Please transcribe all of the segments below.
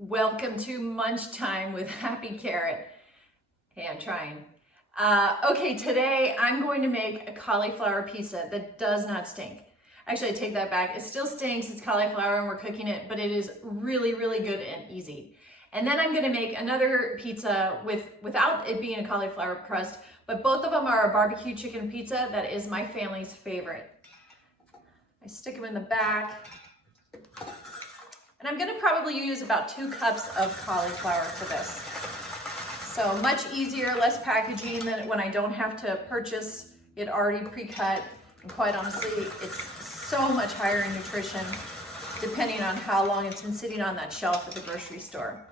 Welcome to Munch Time with Happy Carrot. Hey, I'm trying. Okay, today I'm going to make a cauliflower pizza that does not stink. Actually, I take that back. It still stinks, it's cauliflower and we're cooking it, but it is really, really good and easy. And then I'm gonna make another pizza without it being a cauliflower crust, but both of them are a barbecue chicken pizza that is my family's favorite. I stick them in the back. And I'm gonna probably use about 2 cups of cauliflower for this. So much easier, less packaging than when I don't have to purchase it already pre-cut. And quite honestly, it's so much higher in nutrition depending on how long it's been sitting on that shelf at the grocery store.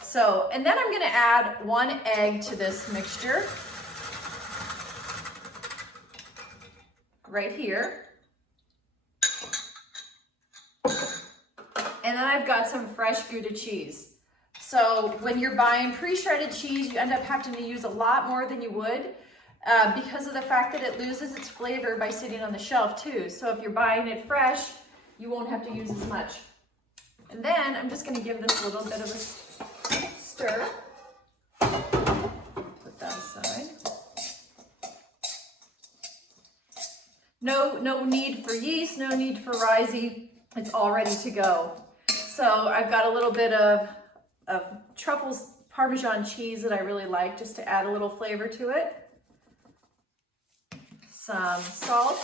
So, and then I'm gonna add 1 egg to this mixture. Right here. And then I've got some fresh Gouda cheese. So when you're buying pre-shredded cheese, you end up having to use a lot more than you would because of the fact that it loses its flavor by sitting on the shelf too. So if you're buying it fresh, you won't have to use as much. And then I'm just gonna give this a little bit of a stir. Put that aside. No need for yeast, no need for rising. It's all ready to go. So I've got a little bit of truffles Parmesan cheese that I really like just to add a little flavor to it. Some salt.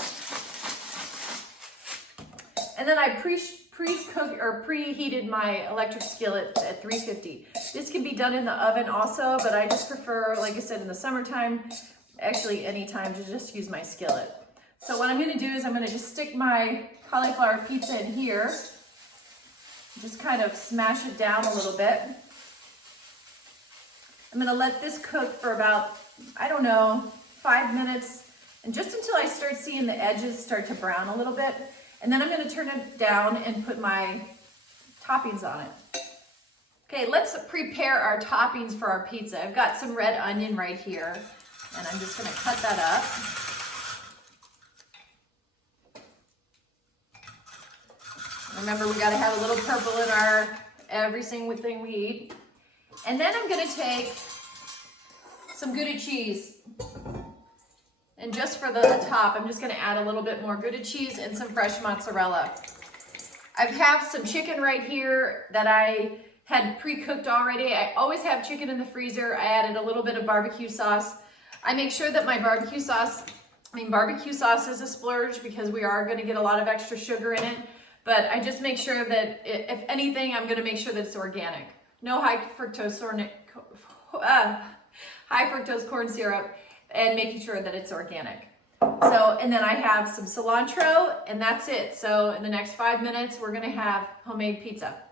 And then I pre-cooked or preheated my electric skillet at 350. This can be done in the oven also, but I just prefer, like I said, in the summertime, actually anytime, to just use my skillet. So what I'm gonna do is I'm gonna just stick my cauliflower pizza in here. Just kind of smash it down a little bit. I'm gonna let this cook for about, I don't know, 5 minutes, and just until I start seeing the edges start to brown a little bit. And then I'm gonna turn it down and put my toppings on it. Okay, let's prepare our toppings for our pizza. I've got some red onion right here, and I'm just gonna cut that up. Remember, we gotta have a little purple in our every single thing we eat. And then I'm gonna take some Gouda cheese. And just for the top, I'm just gonna add a little bit more Gouda cheese and some fresh mozzarella. I have some chicken right here that I had pre-cooked already. I always have chicken in the freezer. I added a little bit of barbecue sauce. I make sure that my barbecue sauce is a splurge because we are gonna get a lot of extra sugar in it. But I just make sure that, if anything, I'm gonna make sure that it's organic. No high fructose corn syrup, and making sure that it's organic. So, and then I have some cilantro, and that's it. So in the next 5 minutes, we're gonna have homemade pizza.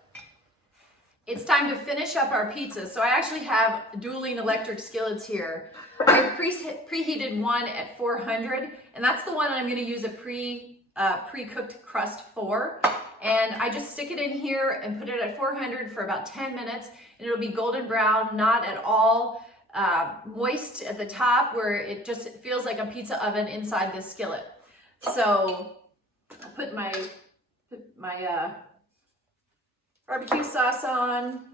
It's time to finish up our pizza. So I actually have dueling electric skillets here. I preheated one at 400, and that's the one I'm gonna use a pre-cooked crust for. And I just stick it in here and put it at 400 for about 10 minutes, and it'll be golden brown, not at all moist at the top where it feels like a pizza oven inside this skillet. So I'll put my barbecue sauce on.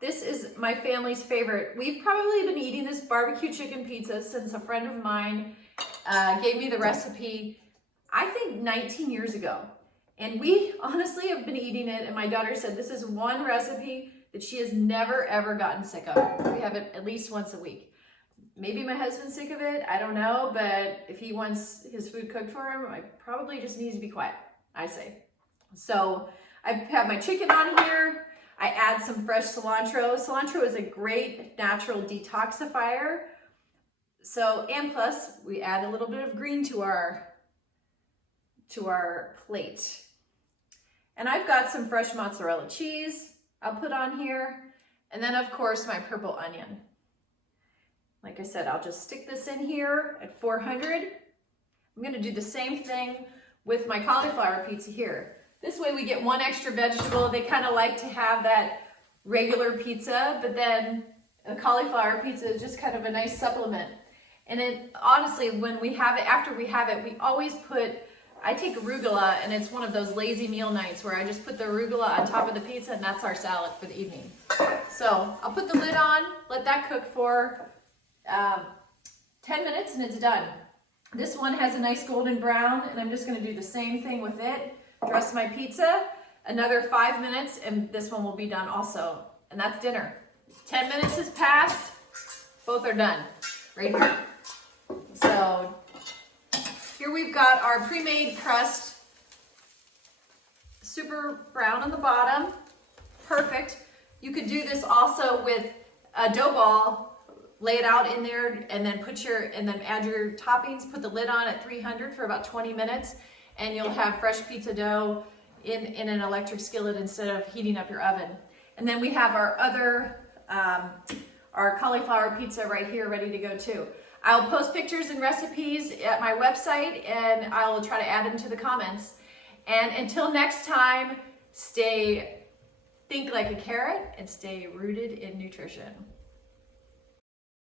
This is my family's favorite. We've probably been eating this barbecue chicken pizza since a friend of mine gave me the recipe, I think 19 years ago. And we honestly have been eating it, and my daughter said this is one recipe that she has never ever gotten sick of. We have it at least once a week. Maybe my husband's sick of it, I don't know, but if he wants his food cooked for him, I probably just needs to be quiet, I say. So I have my chicken on here. I add some fresh cilantro. Cilantro is a great natural detoxifier. So, and plus we add a little bit of green to our plate. And I've got some fresh mozzarella cheese I'll put on here. And then of course my purple onion. Like I said, I'll just stick this in here at 400. I'm gonna do the same thing with my cauliflower pizza here. This way we get 1 extra vegetable. They kind of like to have that regular pizza, but then a cauliflower pizza is just kind of a nice supplement. And then honestly, when we have it, after we have it, we always put I take arugula, and it's one of those lazy meal nights where I just put the arugula on top of the pizza, and that's our salad for the evening. So I'll put the lid on, let that cook for 10 minutes, and it's done. This one has a nice golden brown, and I'm just gonna do the same thing with it. Dress my pizza, another 5 minutes, and this one will be done also. And that's dinner. 10 minutes has passed, both are done, right here. So here we've got our pre-made crust, super brown on the bottom, perfect. You could do this also with a dough ball, lay it out in there, and then add your toppings, put the lid on at 300 for about 20 minutes, and you'll have fresh pizza dough in an electric skillet instead of heating up your oven. And then we have our other, our cauliflower pizza right here ready to go too. I'll post pictures and recipes at my website, and I'll try to add them to the comments. And until next time, think like a carrot and stay rooted in nutrition.